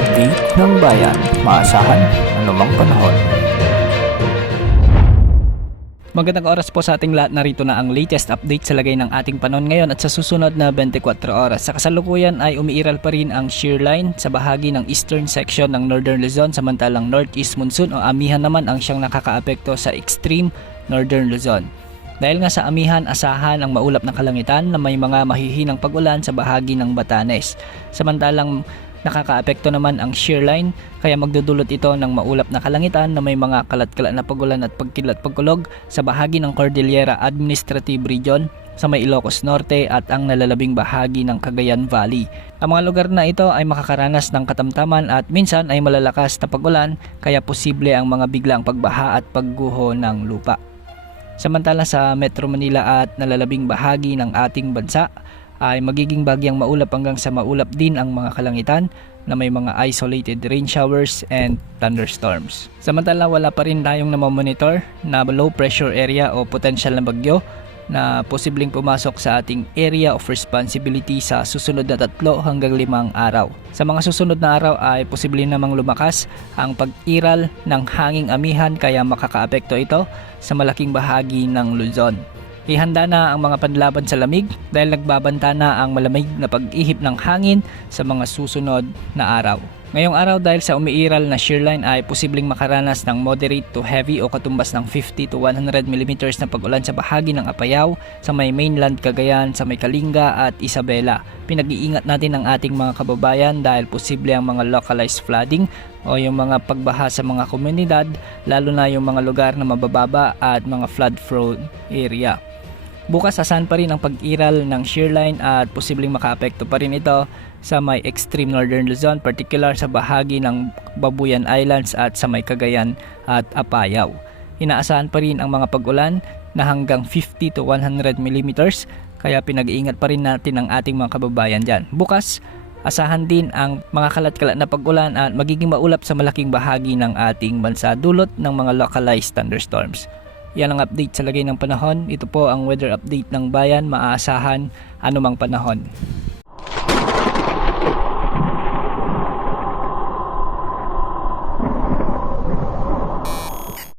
update ng bayan, maasahan anumang panahon. Magandang oras po sa ating lahat, narito na ang latest update sa lagay ng ating panahon ngayon at sa susunod na 24 oras. Sa kasalukuyan ay umiiral pa rin ang shear line sa bahagi ng eastern section ng Northern Luzon, samantalang northeast monsoon o amihan naman ang siyang nakakaapekto sa extreme Northern Luzon. Dahil nga sa amihan, asahan ang maulap na kalangitan na may mga mahihinang pag-ulan sa bahagi ng Batanes. Samantalang nakakaapekto naman ang shear line, kaya magdudulot ito ng maulap na kalangitan na may mga kalat-kalat na pag-ulan at pagkilat-pagkulog sa bahagi ng Cordillera Administrative Region sa may Ilocos Norte at ang nalalabing bahagi ng Cagayan Valley. Ang mga lugar na ito ay makakaranas ng katamtaman at minsan ay malalakas na pag-ulan, kaya posible ang mga biglang pagbaha at pagguho ng lupa. Samantala sa Metro Manila at nalalabing bahagi ng ating bansa ay magiging bagyang maulap hanggang sa maulap din ang mga kalangitan na may mga isolated rain showers and thunderstorms. Samantala wala pa rin tayong namomonitor na low pressure area o potential na bagyo na posibleng pumasok sa ating area of responsibility sa susunod na 3 hanggang 5 araw. Sa mga susunod na araw ay posible namang lumakas ang pag-iral ng hanging amihan, kaya makakaapekto ito sa malaking bahagi ng Luzon. Ihanda na ang mga panlaban sa lamig dahil nagbabanta na ang malamig na pag-ihip ng hangin sa mga susunod na araw. Ngayong araw, dahil sa umiiral na shear line ay posibleng makaranas ng moderate to heavy o katumbas ng 50 to 100 mm na pag-ulan sa bahagi ng Apayao, sa may mainland Cagayan, sa may Kalinga at Isabela. Pinag-iingat natin ang ating mga kababayan dahil posible ang mga localized flooding o yung mga pagbaha sa mga komunidad, lalo na yung mga lugar na mabababa at mga flood-prone area. Bukas asahan pa rin ang pag-iral ng shear line at posibleng makaapekto pa rin ito sa may extreme Northern Luzon, particular sa bahagi ng Babuyan Islands at sa may Cagayan at Apayao. Inaasahan pa rin ang mga pag-ulan na hanggang 50 to 100 mm, kaya pinag-iingat pa rin natin ang ating mga kababayan dyan. Bukas, asahan din ang mga kalat-kalat na pag-ulan at magiging maulap sa malaking bahagi ng ating bansa dulot ng mga localized thunderstorms. Yan ang update sa lagay ng panahon. Ito po ang weather update ng bayan, maaasahan anumang panahon.